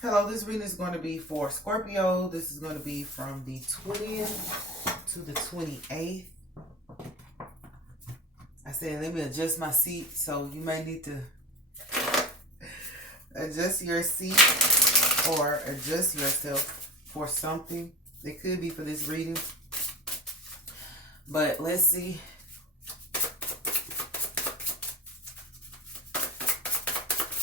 Hello, this reading is going to be for Scorpio. This is going to be from the 20th to the 28th. I said, let me adjust my seat, so you may need to adjust your seat or adjust yourself for something. It could be for this reading. But let's see.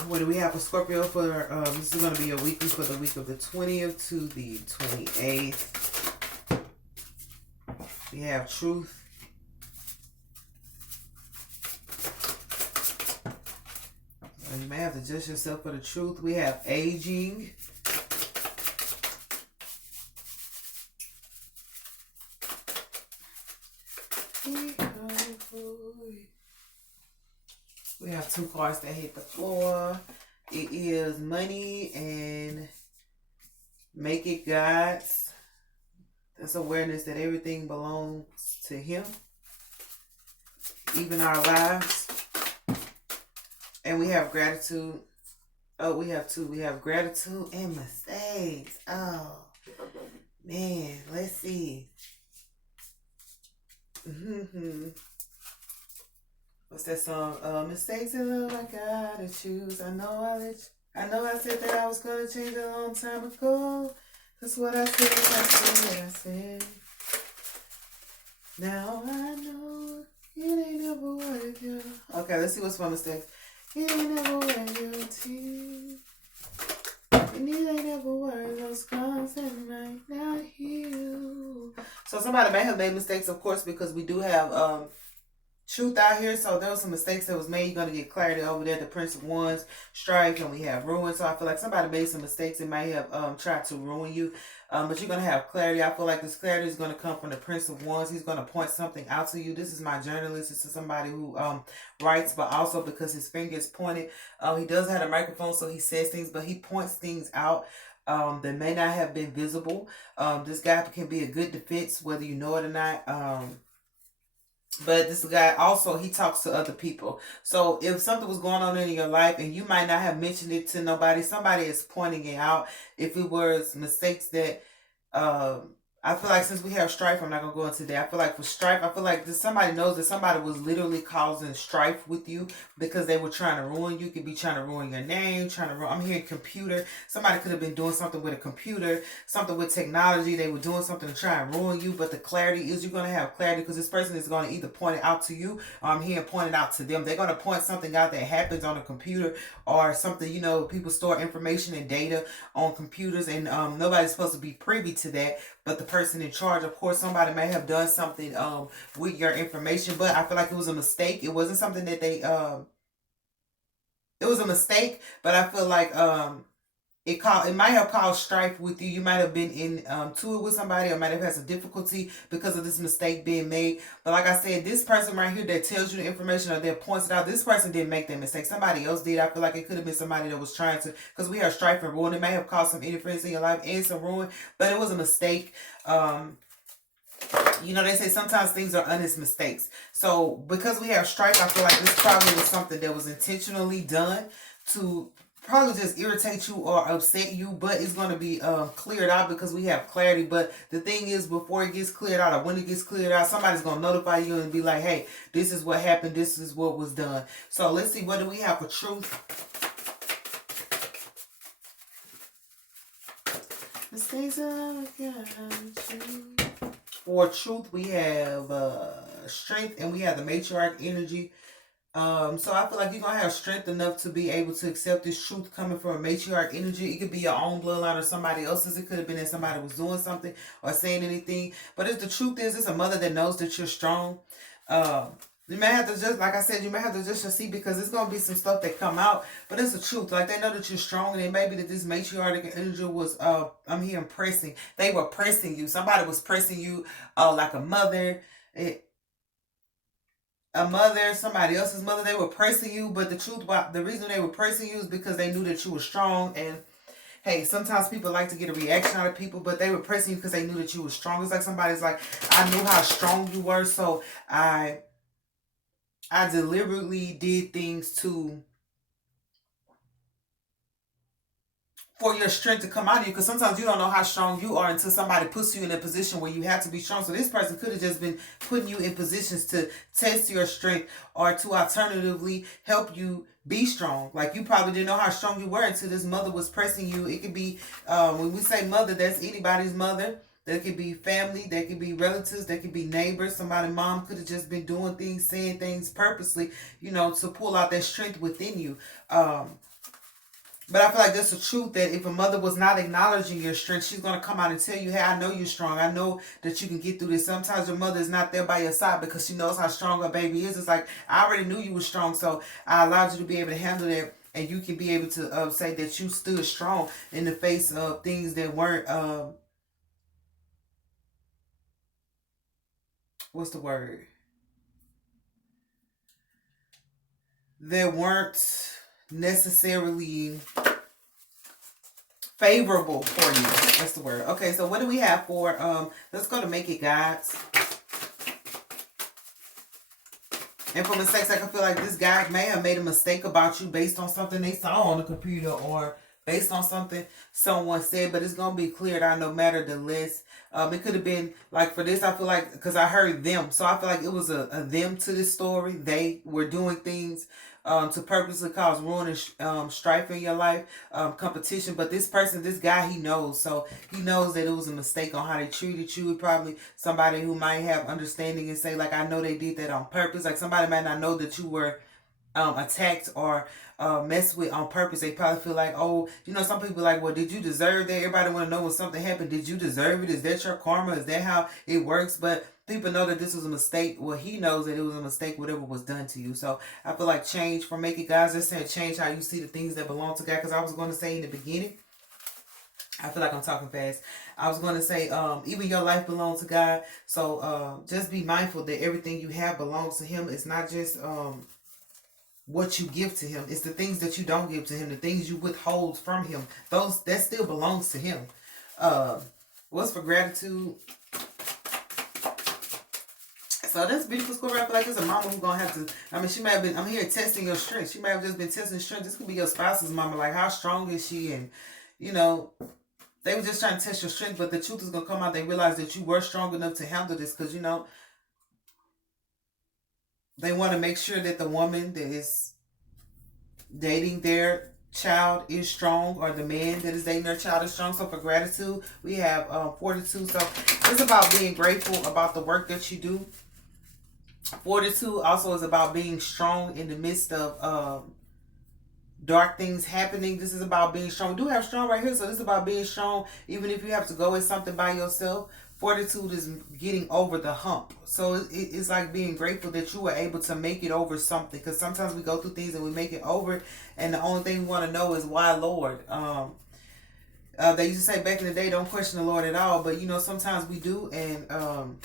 What do we have for Scorpio for this is going to be a weekly for the week of the 20th to the 28th. We have truth. And you may have to adjust yourself for the truth. We have aging. We have two cards that hit the floor. It is money and make it God's. That's awareness that everything belongs to Him, even our lives. And we have gratitude. Oh, we have two. We have gratitude and mistakes. Oh, man. Let's see. What's that song? Mistakes in love, I gotta choose. I know I said that I was gonna change a long time ago. That's what I said. Now I know it ain't never worth you. Okay, let's see what's for mistakes. It ain't never worth your tears. And it ain't never worth those scars that might not heal. So somebody may have made mistakes, of course, because we do have truth out here. So there was some mistakes that was made. You're going to get clarity over there. The Prince of Wands, strife, and we have ruin. So I feel like somebody made some mistakes and might have tried to ruin you. But you're going to have clarity. I feel like this clarity is going to come from the Prince of Wands. He's going to point something out to you. This is my journalist. This is somebody who writes, but also because his finger is pointed. He does have a microphone, so he says things, but he points things out that may not have been visible. This guy can be a good defense, whether you know it or not. But this guy also, he talks to other people. So if something was going on in your life and you might not have mentioned it to nobody, somebody is pointing it out. If it was mistakes that, I feel like since we have strife, I'm not going to go into that. I feel like for strife, I feel like somebody knows that somebody was literally causing strife with you because they were trying to ruin you. Could be trying to ruin your name, I'm hearing computer. Somebody could have been doing something with a computer, something with technology. They were doing something to try and ruin you. But the clarity is you're going to have clarity because this person is going to either point it out to you or I'm hearing pointed out to them. They're going to point something out that happens on a computer or something, people store information and data on computers and nobody's supposed to be privy to that. But the person in charge, of course, somebody may have done something with your information. But I feel like it was a mistake. It wasn't something that they it was a mistake. But I feel like it might have caused strife with you. You might have been in to it with somebody or might have had some difficulty because of this mistake being made. But like I said, this person right here that tells you the information or that points it out, this person didn't make that mistake. Somebody else did. I feel like it could have been somebody that was trying to, because we have strife and ruin. It may have caused some interference in your life and some ruin, but it was a mistake. They say sometimes things are honest mistakes. So because we have strife, I feel like this probably was something that was intentionally done to probably just irritate you or upset you, but it's going to be cleared out because we have clarity. But the thing is, before it gets cleared out or when it gets cleared out, somebody's going to notify you and be like, hey, this is what happened, this is what was done. So let's see, what do we have for truth? For truth, we have strength and we have the matriarch energy. So I feel like you're going to have strength enough to be able to accept this truth coming from a matriarch energy. It could be your own bloodline or somebody else's. It could have been that somebody was doing something or saying anything. But if the truth is, it's a mother that knows that you're strong. You may have to just, like I said, you may have to adjust your seat because there's going to be some stuff that come out. But it's the truth. Like, they know that you're strong and it may be that this matriarch energy was, I'm hearing pressing. They were pressing you. Somebody was pressing you like a mother. Somebody else's mother, they were pressing you, but the reason they were pressing you is because they knew that you were strong. And hey, sometimes people like to get a reaction out of people, but they were pressing you because they knew that you were strong. It's like somebody's like, I knew how strong you were, so I deliberately did things to for your strength to come out of you, because sometimes you don't know how strong you are until somebody puts you in a position where you have to be strong. So this person could have just been putting you in positions to test your strength, or to alternatively help you be strong. Like, you probably didn't know how strong you were until this mother was pressing you. It could be, when we say mother, that's anybody's mother. There could be family, there could be relatives, there could be neighbors. Somebody's mom could have just been doing things, saying things purposely, to pull out that strength within you. But I feel like that's the truth, that if a mother was not acknowledging your strength, she's going to come out and tell you, hey, I know you're strong. I know that you can get through this. Sometimes your mother is not there by your side because she knows how strong her baby is. It's like, I already knew you were strong, so I allowed you to be able to handle that. And you can be able to say that you stood strong in the face of things that weren't, what's the word? That weren't necessarily favorable for you. That's the word. Okay, so what do we have for, let's go to Make It Gods. And for mistakes, I can feel like this guy may have made a mistake about you based on something they saw on the computer, or based on something someone said, but it's going to be cleared out no matter the list. It could have been, like, for this, I feel like, because I heard them, so I feel like it was a them to this story. They were doing things to purposely cause ruin and strife in your life, competition. But this person, this guy, he knows. So he knows that it was a mistake on how they treated you. Probably somebody who might have understanding and say, like, I know they did that on purpose. Like, somebody might not know that you were attacked or messed with on purpose. They probably feel like, oh, some people like, well, did you deserve that? Everybody want to know when something happened. Did you deserve it? Is that your karma? Is that how it works? But people know that this was a mistake. Well, he knows that it was a mistake, whatever was done to you. So I feel like change, for Make It Guys, they're saying change how you see the things that belong to God. Because I was going to say in the beginning, I feel like I'm talking fast. I was going to say, even your life belongs to God. So just be mindful that everything you have belongs to Him. It's not just what you give to Him. It's the things that you don't give to Him, the things you withhold from Him. That still belongs to Him. What's for gratitude? So that's beautiful, Scorpio. I feel like there's a mama who's gonna have to. I mean, she may have been. I'm here testing your strength. She may have just been testing strength. This could be your spouse's mama. Like, how strong is she? And they were just trying to test your strength. But the truth is gonna come out. They realize that you were strong enough to handle this, because they want to make sure that the woman that is dating their child is strong, or the man that is dating their child is strong. So for gratitude, we have fortitude. So it's about being grateful about the work that you do. Fortitude also is about being strong in the midst of dark things happening. This is about being strong. We do have strong right here, so this is about being strong even if you have to go with something by yourself. Fortitude is getting over the hump. So it's like being grateful that you were able to make it over something, because sometimes we go through things and we make it over, and the only thing we want to know is why, Lord. They used to say back in the day, don't question the Lord at all, but sometimes we do. And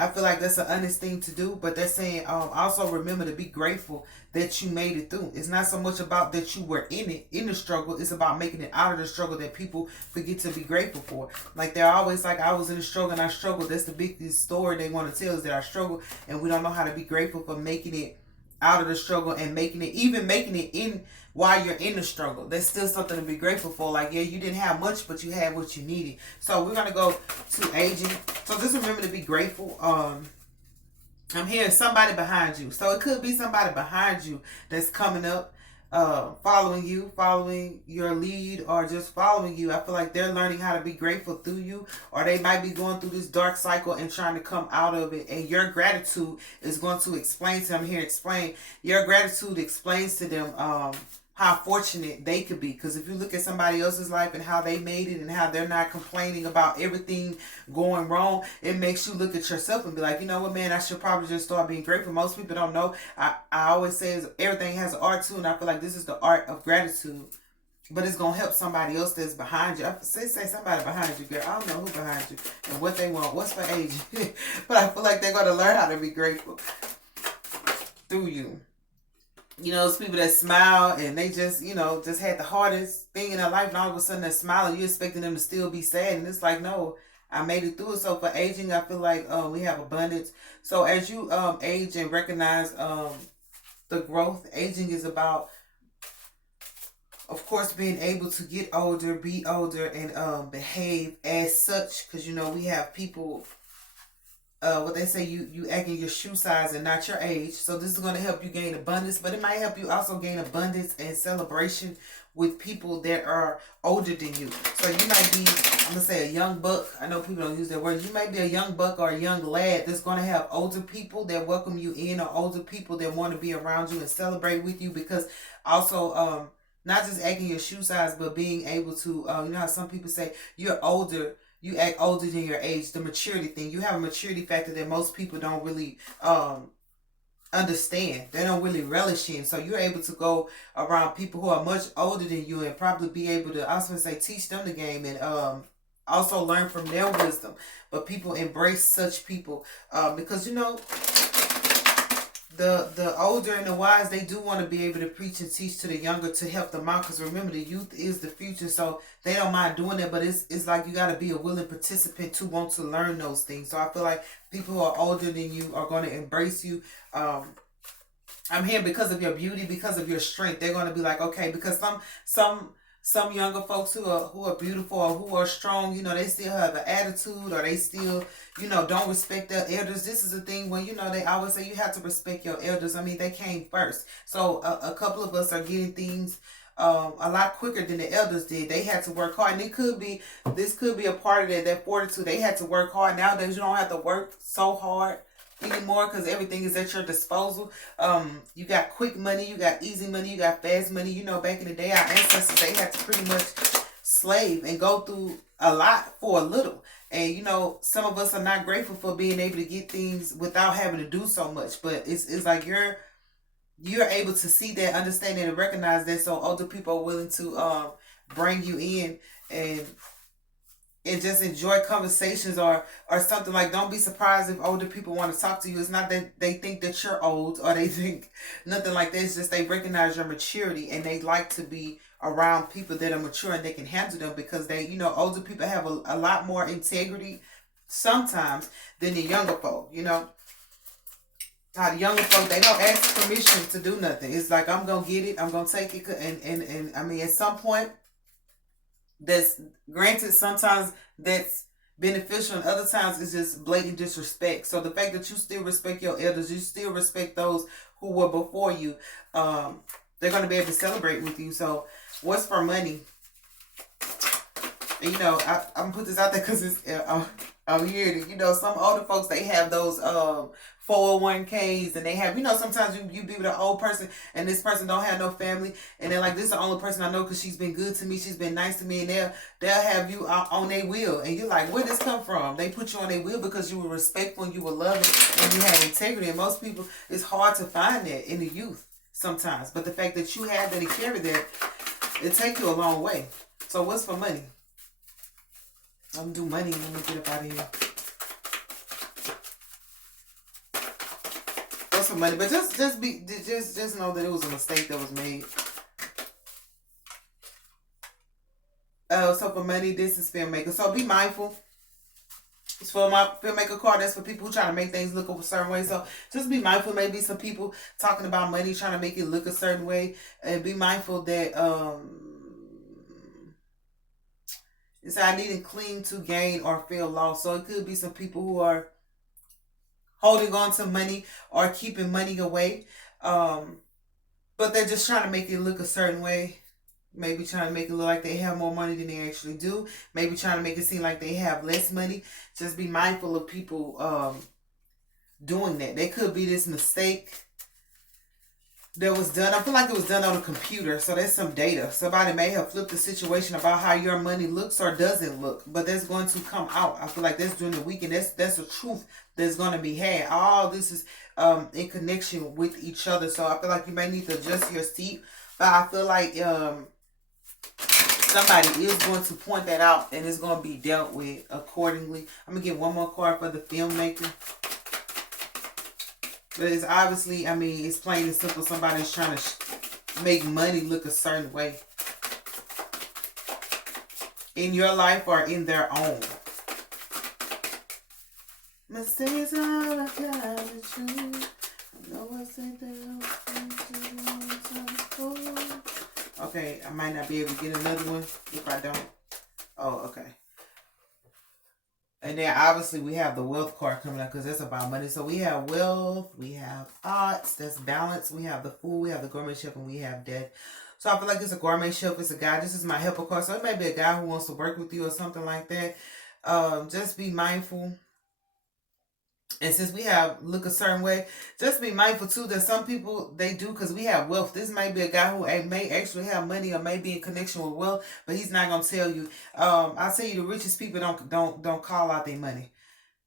I feel like that's an honest thing to do, but they're saying also remember to be grateful that you made it through. It's not so much about that you were in the struggle. It's about making it out of the struggle that people forget to be grateful for. Like, they're always like, I was in the struggle and I struggled. That's the biggest story they want to tell, is that I struggle, and we don't know how to be grateful for making it out of the struggle, and making it in while you're in the struggle. There's still something to be grateful for. Like, yeah, you didn't have much, but you had what you needed. So we're gonna go to aging. So just remember to be grateful. I'm hearing somebody behind you. So it could be somebody behind you that's coming up, following your lead, or just following you. I feel like they're learning how to be grateful through you, or they might be going through this dark cycle and trying to come out of it. And your gratitude is going to explain to them. Here, explain. Your gratitude explains to them how fortunate they could be. Because if you look at somebody else's life and how they made it and how they're not complaining about everything going wrong, it makes you look at yourself and be like, you know what, man, I should probably just start being grateful. Most people don't know. I always say is everything has an art too, and I feel like this is the art of gratitude. But it's going to help somebody else that's behind you. I say somebody behind you, girl. I don't know who behind you and what they want. What's for age? But I feel like they're going to learn how to be grateful through you. It's people that smile and they just had the hardest thing in their life, and all of a sudden they're smiling. You're expecting them to still be sad, and it's like, no, I made it through it. So for aging, I feel like we have abundance. So as you age and recognize the growth, aging is about of course, being able to get older, be older, and behave as such. Because, you know, we have people, what they say, you act in your shoe size and not your age. So this is going to help you gain abundance, but it might help you also gain abundance and celebration with people that are older than you. So you might be, I'm going to say, a young buck. I know people don't use that word. You might be a young buck or a young lad that's going to have older people that welcome you in, or older people that want to be around you and celebrate with you. Because also, not just acting your shoe size, but being able to, you know how some people say you're older, you act older than your age, the maturity thing. You have a maturity factor that most people don't really understand. They don't really relish in. So you're able to go around people who are much older than you and probably be able to, I was going to say, teach them the game, and also learn from their wisdom. But people embrace such people because, you know, the older and the wise, they do want to be able to preach and teach to the younger to help them out. Because remember, the youth is the future, so they don't mind doing it. But it's like you got to be a willing participant to want to learn those things. So I feel like people who are older than you are going to embrace you. I'm here because of your beauty, because of your strength. They're going to be like, okay, because some younger folks who are beautiful or who are strong, you know, they still have an attitude, or they still, you know, don't respect their elders. This is a thing where, you know, they always say you have to respect your elders. I mean, they came first. So a couple of us are getting things a lot quicker than the elders did. They had to work hard, and this could be a part of that fortitude. They had to work hard. Nowadays, you don't have to work so hard anymore because everything is at your disposal. You got quick money, you got easy money, you got fast money. You know, back in the day, our ancestors, they had to pretty much slave and go through a lot for a little. And, you know, some of us are not grateful for being able to get things without having to do so much. But it's like you're able to see that, understand that, and recognize that. So older people are willing to bring you in and just enjoy conversations, or something. Like, don't be surprised if older people want to talk to you. It's not that they think that you're old, or they think nothing like that. It's just they recognize your maturity, and they like to be around people that are mature and they can handle them, because they, you know, older people have a lot more integrity sometimes than the younger folk. You know, how the younger folk, they don't ask permission to do nothing. It's like, I'm gonna get it, I'm gonna take it, and I mean, at some point, that's granted, sometimes that's beneficial, and other times it's just blatant disrespect. So the fact that you still respect your elders, you still respect those who were before you, they're going to be able to celebrate with you. So what's for money? And, you know, I'm put this out there because it's I'm here to, you know, some older folks, they have those 401ks, and they have, you know, sometimes you be with an old person and this person don't have no family, and they're like, this is the only person I know because she's been good to me, she's been nice to me, and they'll have you on their will, and you're like, where did this come from? They put you on their will because you were respectful and you were loving and you had integrity. And most people, it's hard to find that in the youth sometimes, but the fact that you have that and carry that, it take you a long way. So what's for money? I'm gonna do money. Let me get up out of here. What's for money? But just know that it was a mistake that was made. So for money, this is filmmaker. So be mindful. It's for my filmmaker card. That's for people who try to make things look a certain way. So just be mindful. Maybe some people talking about money, trying to make it look a certain way, and be mindful that it's I needn't cling to gain or feel lost. So it could be some people who are holding on to money or keeping money away, but they're just trying to make it look a certain way. Maybe trying to make it look like they have more money than they actually do. Maybe trying to make it seem like they have less money. Just be mindful of people doing that. There could be this mistake that was done. I feel like it was done on a computer, so there's some data. Somebody may have flipped the situation about how your money looks or doesn't look, but that's going to come out. I feel like that's during the weekend. That's the truth that's going to be had. All this is in connection with each other, so I feel like you may need to adjust your seat, but I feel like somebody is going to point that out, and it's going to be dealt with accordingly. I'm going to get one more card for the filmmaker. But it's obviously, I mean, it's plain and simple. Somebody's trying to make money look a certain way in your life or in their own. Mistakes are a kind of truth. I know I said that. Okay, I might not be able to get another one if I don't. Oh, okay. And then obviously we have the wealth card coming up because that's about money. So we have wealth, we have odds, that's balance, we have the fool, we have the gourmet chef, and we have death. So I feel like it's a gourmet chef, it's a guy. This is my helper card. So it may be a guy who wants to work with you or something like that. Just be mindful. And since we have look a certain way, just be mindful too that some people they do because we have wealth. This might be a guy who may actually have money or may be in connection with wealth, but he's not gonna tell you. I tell you, the richest people don't call out their money.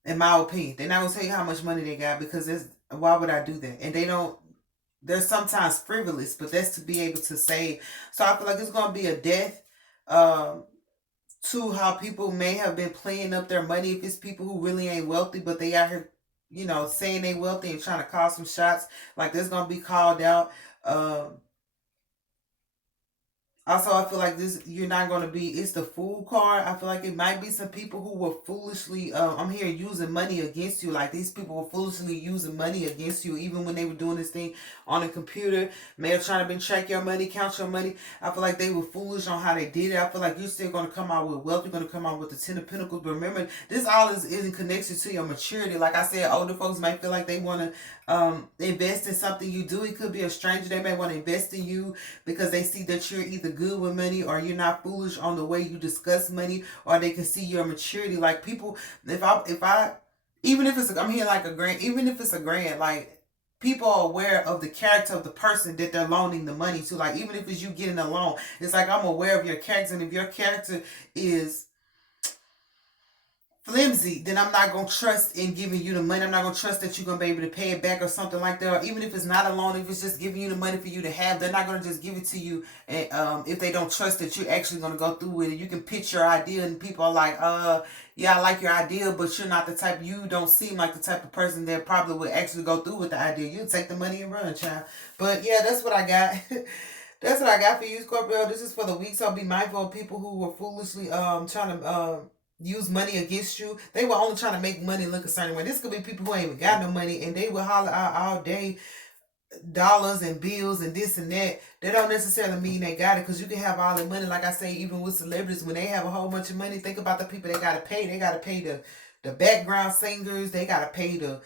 In my opinion, they're not gonna tell you how much money they got because it's why would I do that? And they don't. They're sometimes frivolous, but that's to be able to save. So I feel like it's gonna be a death. Um, to how people may have been playing up their money if it's people who really ain't wealthy but they out here saying they wealthy and trying to call some shots like that's gonna be called out. Also, I feel like this you're not going to be. It's the fool card. I feel like it might be some people who were foolishly. I'm here using money against you. Like these people were foolishly using money against you, even when they were doing this thing on a computer. May have trying to been track your money, count your money. I feel like they were foolish on how they did it. I feel like you're still going to come out with wealth. You're going to come out with the Ten of Pentacles. But remember, this all is in connection to your maturity. Like I said, older folks might feel like they want to invest in something you do. It could be a stranger. They may want to invest in you because they see that you're either good with money or you're not foolish on the way you discuss money, or they can see your maturity. Like people, if I even if it's I'm here like a grand, even if it's a grand, like people are aware of the character of the person that they're loaning the money to. Like even if it's you getting a loan, it's like I'm aware of your character, and if your character is flimsy, then I'm not gonna trust in giving you the money. I'm not gonna trust that you're gonna be able to pay it back or something like that. Or even if it's not a loan, if it's just giving you the money for you to have, they're not gonna just give it to you. And if they don't trust that you're actually gonna go through with it, you can pitch your idea, and people are like, yeah, I like your idea, but you're not the type. You don't seem like the type of person that probably would actually go through with the idea. You'll take the money and run, child. But yeah, that's what I got. That's what I got for you, Scorpio. This is for the week, so be mindful of people who were foolishly trying to use money against you. They were only trying to make money look a certain way. This could be people who ain't even got no money and they will holler out all day dollars and bills and this and that. They don't necessarily mean they got it, because you can have all the money. Like I say, even with celebrities, when they have a whole bunch of money, think about the people they got to pay. They got to pay the background singers. They got to pay the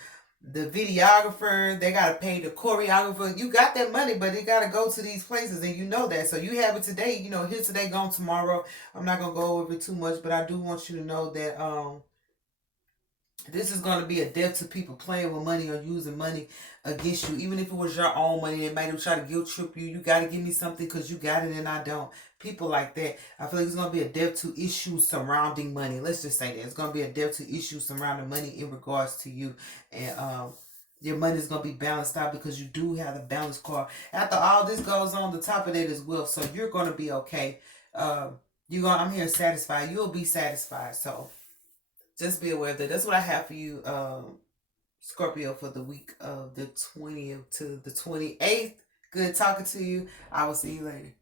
videographer, they gotta pay the choreographer. You got that money, but it gotta go to these places, and you know that. So you have it today, here today, gone tomorrow. I'm not gonna go over it too much, but I do want you to know that this is gonna be a death to people playing with money or using money against you. Even if it was your own money, they might have tried to guilt trip you. You gotta give me something because you got it and I don't. People like that. I feel like it's gonna be a death to issues surrounding money. Let's just say that it's gonna be a death to issues surrounding money in regards to you, and your money is gonna be balanced out because you do have the balance card. After all this goes on, the top of that is wealth, so you're gonna be okay. I'm here satisfied. You'll be satisfied. So just be aware of that. That's what I have for you, Scorpio, for the week of the 20th to the 28th. Good talking to you. I will see you later.